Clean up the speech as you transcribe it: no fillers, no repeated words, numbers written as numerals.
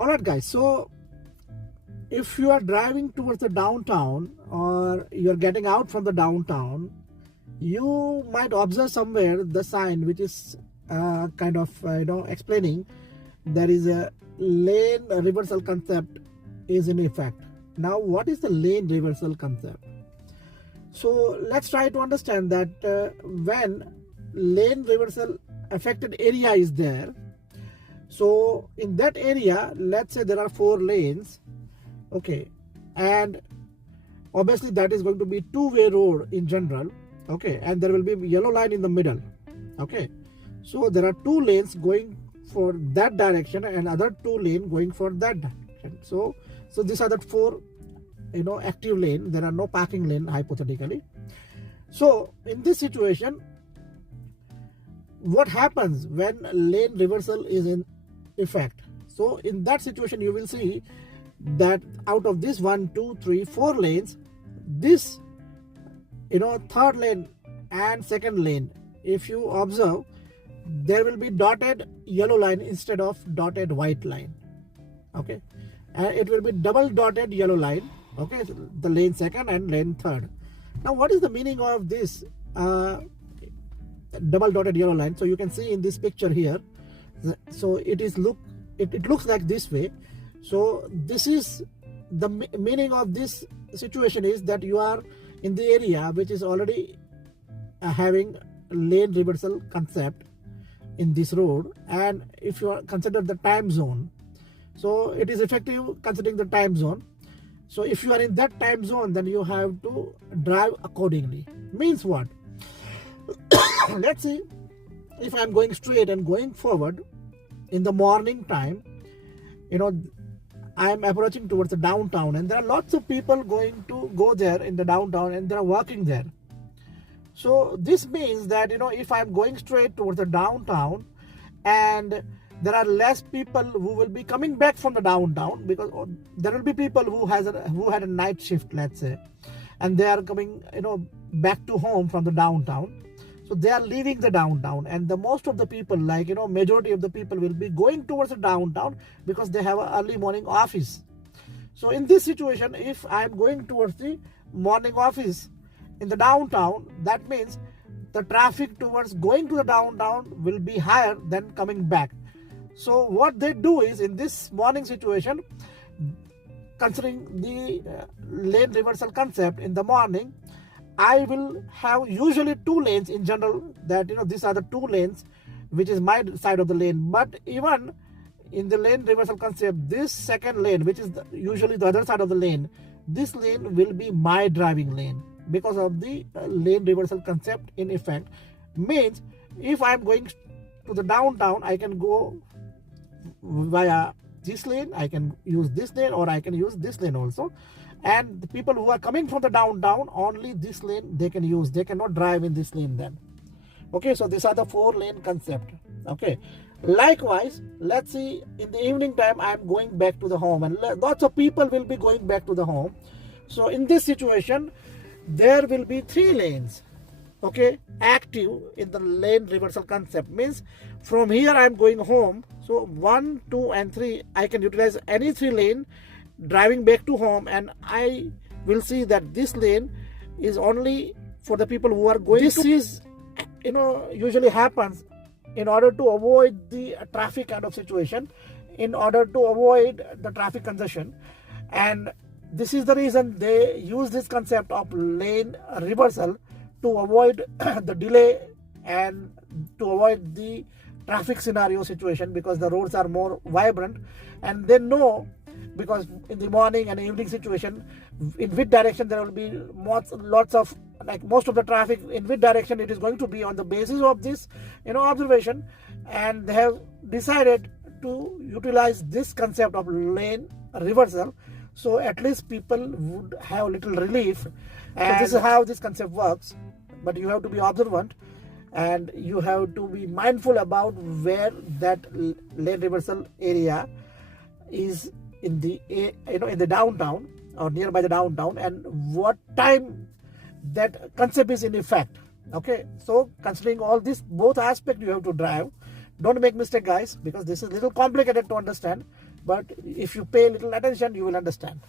Alright guys, so if you are driving towards the downtown or you're getting out from the downtown, you might observe somewhere the sign which is kind of explaining there is a lane reversal concept is in effect. Now what is the lane reversal concept? So let's try to understand that when lane reversal affected area is there, so in that area, let's say there are 4 lanes, okay, and obviously that is going to be two-way road in general, okay, and there will be yellow line in the middle, okay. So there are 2 lanes going for that direction and other 2 lanes going for that direction. So these are the 4 active lane. There are no parking lane hypothetically. So in this situation, what happens when lane reversal is in effect? So in that situation, you will see that out of this 1, 2, 3, 4 lanes, this third lane and second lane, if you observe, there will be dotted yellow line instead of dotted white line, okay, and it will be double dotted yellow line, okay, the lane second and lane third. Now what is the meaning of this double dotted yellow line? So you can see in this picture here, so it looks like this way. So this is the meaning of this situation, is that you are in the area which is already having lane reversal concept in this road, and if you consider the time zone, so it is effective considering the time zone. So if you are in that time zone, then you have to drive accordingly. Means what? Let's see, if I'm going straight and going forward in the morning time, I'm approaching towards the downtown, and there are lots of people going to go there in the downtown, and they're working there. So this means that if I'm going straight towards the downtown, and there are less people who will be coming back from the downtown, because there will be people who had a night shift, let's say, and they are coming back to home from the downtown. So they are leaving the downtown, and the most of the people, majority of the people will be going towards the downtown because they have an early morning office. So in this situation, if I'm going towards the morning office in the downtown, that means the traffic towards going to the downtown will be higher than coming back. So what they do is, in this morning situation, considering the lane reversal concept in the morning, I will have usually 2 lanes in general, that these are the 2 lanes which is my side of the lane. But even in the lane reversal concept, this second lane, which is usually the other side of the lane, this lane will be my driving lane because of the lane reversal concept in effect. Means if I'm going to the downtown, I can go via this lane, I can use this lane, or I can use this lane also. And the people who are coming from the downtown, only this lane they can use. They cannot drive in this lane then. Okay, so these are the 4 lane concept. Okay, likewise, let's see, in the evening time I'm going back to the home, and lots of people will be going back to the home. So in this situation, there will be 3 lanes, okay, active in the lane reversal concept. Means from here I'm going home, so 1, 2 and 3, I can utilize any 3 lane driving back to home, and I will see that this lane is only for the people who are going. This is usually happens in order to avoid the traffic kind of situation, in order to avoid the traffic congestion, and this is the reason they use this concept of lane reversal, to avoid the delay and to avoid the traffic scenario situation, because the roads are more vibrant, and they know, because in the morning and evening situation, in which direction there will be lots of, most of the traffic, in which direction it is going to be, on the basis of this observation, and they have decided to utilize this concept of lane reversal, so at least people would have a little relief. And so this is how this concept works. But you have to be observant, and you have to be mindful about where that lane reversal area is in the in the downtown or nearby the downtown, and what time that concept is in effect. Okay, so considering all this, both aspects you have to drive. Don't make mistake, guys, because this is a little complicated to understand. but if you pay little attention, you will understand.